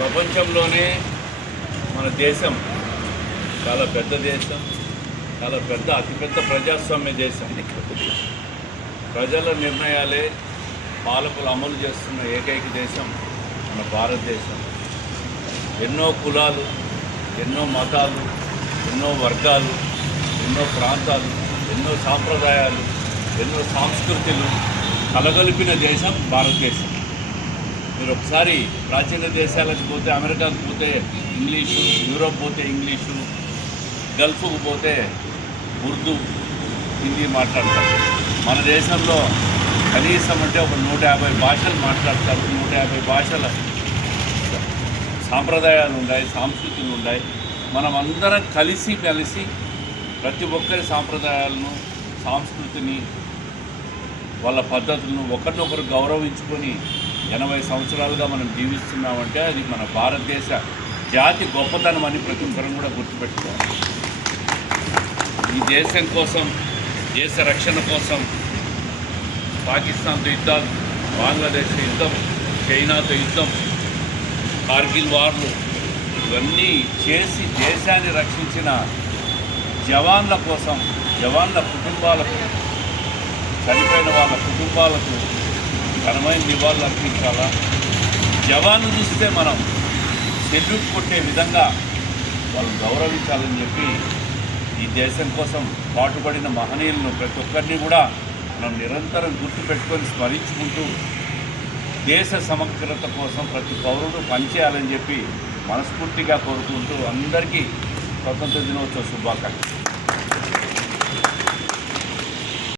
ప్రపంచంలోనే మన దేశం చాలా పెద్ద దేశం, చాలా అతిపెద్ద ప్రజాస్వామ్య దేశం. ప్రజల నిర్ణయాలే పాలకులు అమలు చేస్తున్న ఏకైక దేశం మన భారతదేశం. ఎన్నో కులాలు, ఎన్నో మతాలు, ఎన్నో వర్గాలు, ఎన్నో ప్రాంతాలు, ఎన్నో సాంప్రదాయాలు, ఎన్నో సంస్కృతులు కలగలిపిన దేశం భారతదేశం. మీరు ఒకసారి ప్రాచీన దేశాలకు పోతే, అమెరికాకు పోతే ఇంగ్లీషు, యూరోప్ పోతే ఇంగ్లీషు, గల్ఫ్కు పోతే ఉర్దూ, హిందీ మాట్లాడతారు. మన దేశంలో కనీసం అంటే ఒక 150 భాషలు మాట్లాడతారు. 150 భాషల సాంప్రదాయాలు ఉన్నాయి, సంస్కృతులు ఉన్నాయి. మనం అందరం కలిసి ప్రతి ఒక్కరి సాంప్రదాయాలను, సంస్కృతిని, వాళ్ళ పద్ధతులను ఒకరినొకరు గౌరవించుకొని 80 సంవత్సరాలుగా మనం జీవిస్తున్నామంటే అది మన భారతదేశ జాతి గొప్పతనం అని ప్రతి ఒక్కరం కూడా గుర్తుపెట్టుకోవాలి. ఈ దేశం కోసం, దేశ రక్షణ కోసం పాకిస్తాన్తో యుద్ధాలు, బంగ్లాదేశ్ యుద్ధం, చైనాతో యుద్ధం, కార్గిల్ వార్లు ఇవన్నీ చేసి దేశాన్ని రక్షించిన జవాన్ల కోసం, జవాన్ల కుటుంబాలకు, చనిపోయిన వాళ్ళ కుటుంబాలకు ఘనమైన నివాళులు అర్పించాలా. జవాన్లు చూస్తే మనం సెల్యూట్ కొట్టే విధంగా వాళ్ళు గౌరవించాలని చెప్పి ఈ దేశం కోసం పాటుపడిన మహనీయులను ప్రతి ఒక్కరిని కూడా మనం నిరంతరం గుర్తుపెట్టుకొని స్మరించుకుంటూ దేశ సమగ్రత కోసం ప్రతి పౌరుడు పనిచేయాలని చెప్పి మనస్ఫూర్తిగా కోరుకుంటూ అందరికీ స్వతంత్ర దినోత్సవ శుభాకాంక్షలు.